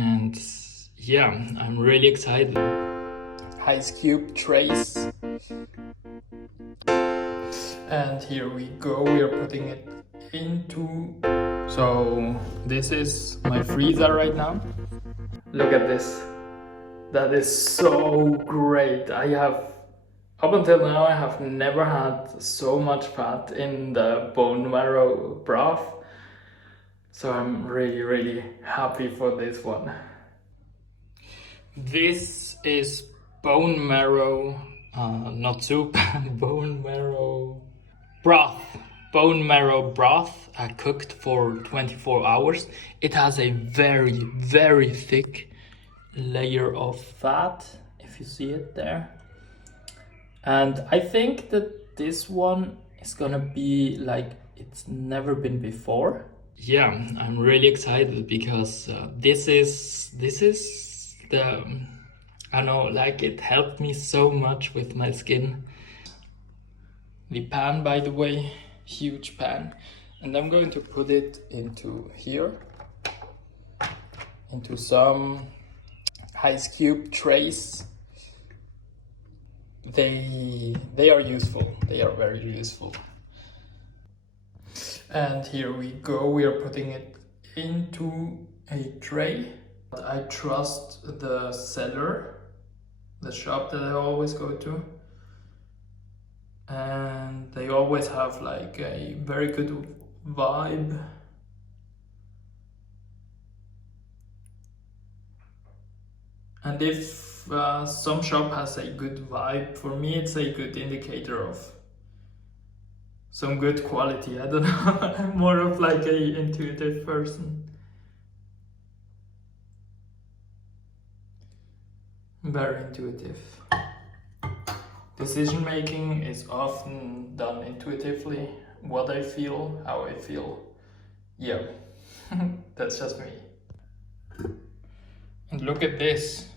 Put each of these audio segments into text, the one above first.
And yeah, I'm really excited. Ice cube trays. And here we go, we are putting it into... So this is my freezer right now. Look at this. That is so great. Up until now, I have never had so much fat in the bone marrow broth. So I'm really happy for this one. This is bone marrow, not soup, bone marrow broth. Bone marrow broth cooked for 24 hours. It has a very thick layer of fat, if you see it there. And I think that this one is gonna be like it's never been before. Yeah, I'm really excited because this is the, I don't know, like it helped me so much with my skin. The pan, by the way, huge pan. And I'm going to put it into here, into some ice cube trays. They are useful. They are very useful. And here we go. We are putting it into a tray. I trust the seller, the shop that I always go to. And they always have like a very good vibe. And if some shop has a good vibe, for me it's a good indicator of some good quality. I don't know, I'm more of like a intuitive person. Very intuitive. Decision making is often done intuitively. What I feel, how I feel. Yeah, that's just me. And look at this.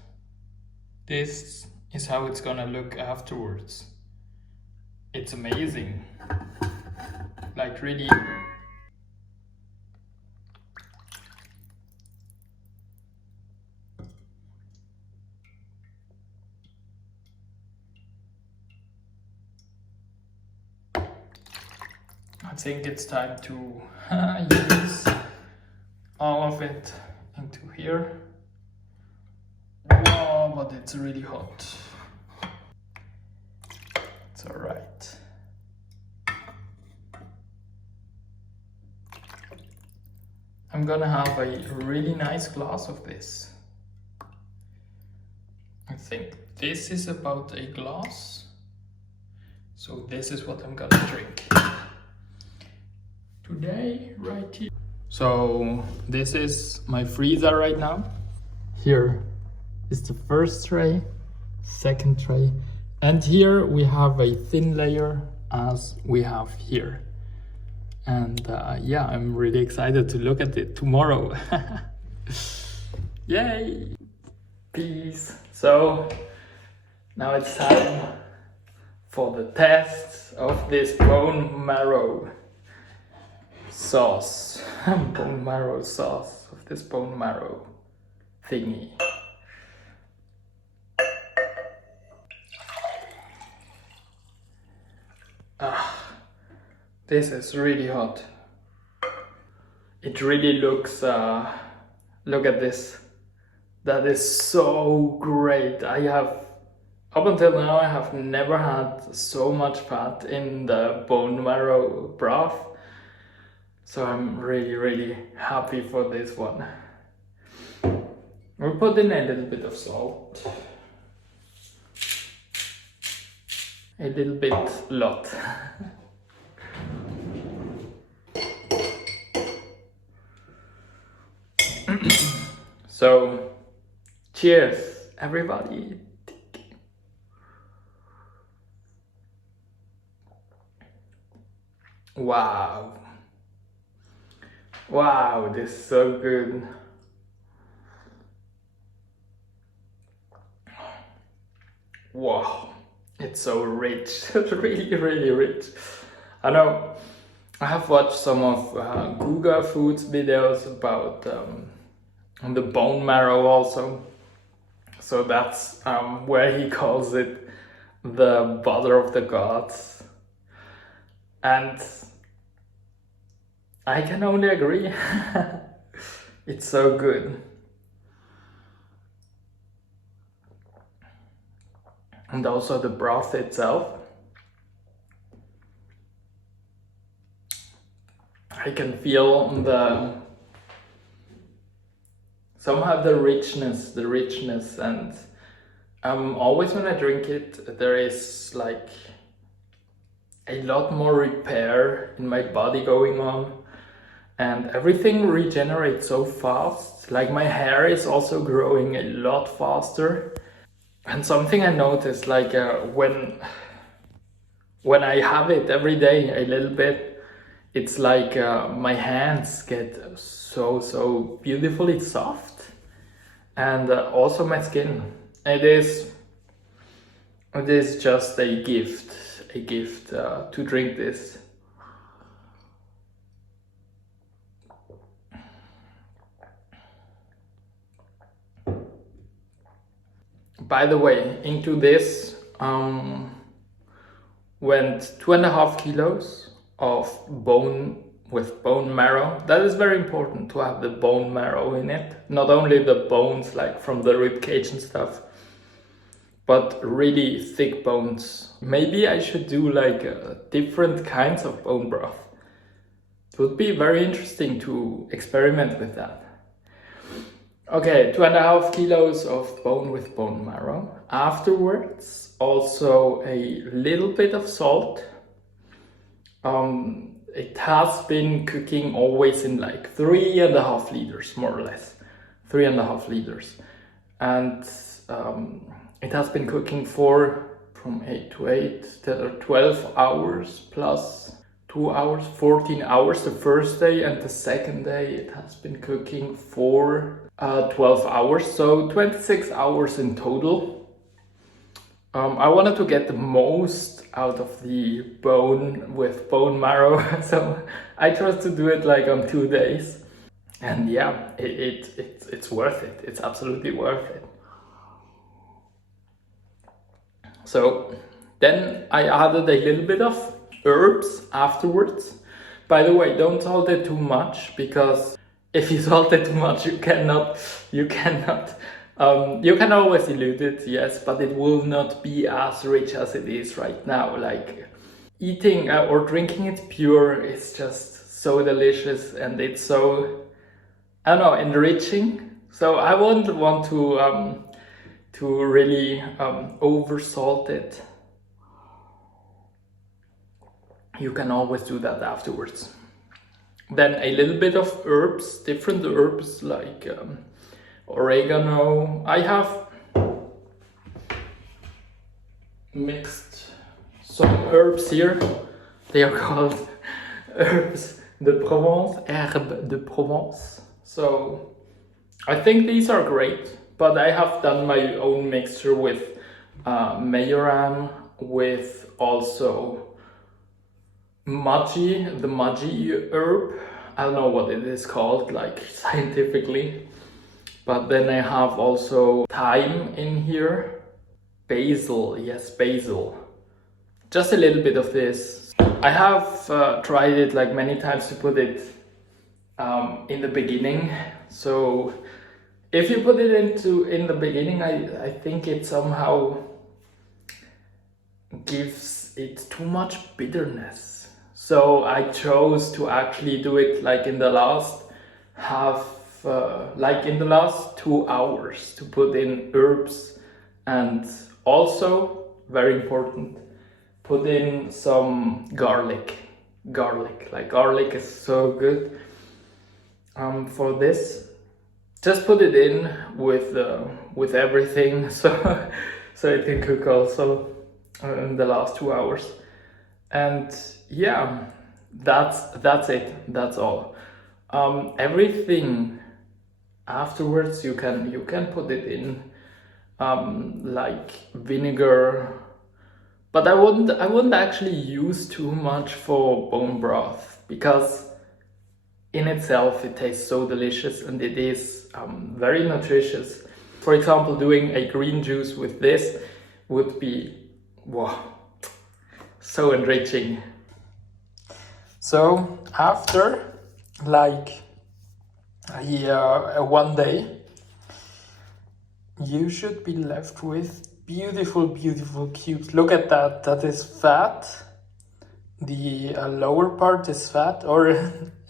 This is how it's gonna look afterwards. It's amazing. Like really. I think it's time to use all of it into here. Wow, but it's really hot. It's all right. I'm gonna have a really nice glass of this. I think this is about a glass. So this is what I'm gonna drink today, right here. So this is my freezer right now. Here is the first tray, second tray, and here we have a thin layer as we have here. And yeah, I'm really excited to look at it tomorrow. Yay! Peace. So now it's time for the test of this bone marrow sauce. Bone marrow sauce of this bone marrow thingy. This is really hot. It really looks, look at this. That is so great. Up until now, I have never had so much fat in the bone marrow broth. So I'm really happy for this one. We'll put in a little bit of salt. A little bit, lot. So, cheers, everybody. Wow. Wow, this is so good. Wow, it's so rich, really rich. I know I have watched some of Guga Foods videos about and the bone marrow also. So that's where he calls it the butter of the gods. And I can only agree. It's so good. And also the broth itself. I can feel somehow the richness, and always when I drink it, there is like a lot more repair in my body going on, and everything regenerates so fast. Like my hair is also growing a lot faster. And something I noticed, like when I have it every day a little bit, it's like my hands get so beautifully soft, and also my skin. It is just a gift to drink this. By the way, into this went 2.5 kilos of bone with bone marrow. That is very important to have the bone marrow in it. Not only the bones like from the rib cage and stuff, but really thick bones. Maybe I should do like different kinds of bone broth. It would be very interesting to experiment with that. Okay, 2.5 kilos of bone with bone marrow. Afterwards, also a little bit of salt. It has been cooking always in like 3.5 liters, more or less. 3.5 liters. And it has been cooking from 8 to 8, 12 hours plus 2 hours, 14 hours the first day, and the second day it has been cooking for 12 hours, so 26 hours in total. I wanted to get the most out of the bone with bone marrow, so I chose to do it like on 2 days. And yeah, it's worth it. It's absolutely worth it. So then I added a little bit of herbs afterwards. By the way, don't salt it too much, because if you salt it too much, you can always dilute it, yes, but it will not be as rich as it is right now. Like eating or drinking it pure is just so delicious, and it's so, I don't know, enriching. So I wouldn't want to really over salt it. You can always do that afterwards. Then a little bit of herbs, different herbs like oregano. I have mixed some herbs here. They are called herbs de Provence, herbes de Provence. So I think these are great, but I have done my own mixture with majoram, with also Maji, the Maji herb. I don't know what it is called, like scientifically. But then I have also thyme in here. Basil, yes, basil. Just a little bit of this. I have tried it like many times to put it in the beginning. So if you put it in the beginning, I think it somehow gives it too much bitterness. So I chose to actually do it like in the last like in the last 2 hours, to put in herbs, and also, very important, put in some garlic. Like garlic is so good for this. Just put it in with everything, so it can cook also in the last 2 hours. And yeah, that's it. That's all. Everything afterwards you can put it in like vinegar, but I wouldn't actually use too much for bone broth, because in itself it tastes so delicious, and it is very nutritious. For example, doing a green juice with this would be, wow, so enriching. So after like one day, you should be left with beautiful, beautiful cubes. Look at that, that is fat. The lower part is fat, or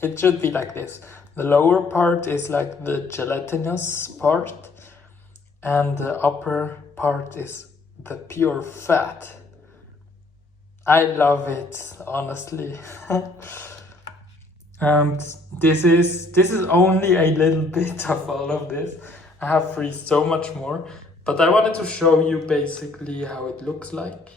it should be like this. The lower part is like the gelatinous part, and the upper part is the pure fat. I love it, honestly. And this is only a little bit of all of this. I have freezed so much more, but I wanted to show you basically how it looks like.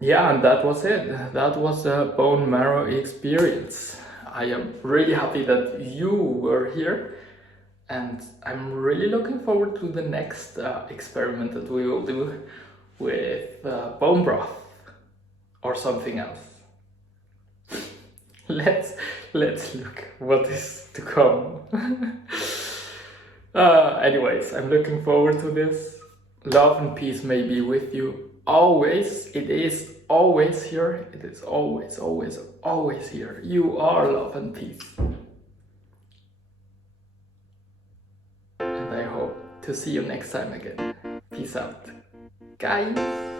Yeah, and that was it. That was a bone marrow experience. I am really happy that you were here, and I'm really looking forward to the next experiment that we will do with bone broth or something else. Let's look what is to come. Anyways, I'm looking forward to this. Love and peace may be with you always. It is always here. It is always, always, always here. You are love and peace. And I hope to see you next time again. Peace out, guys.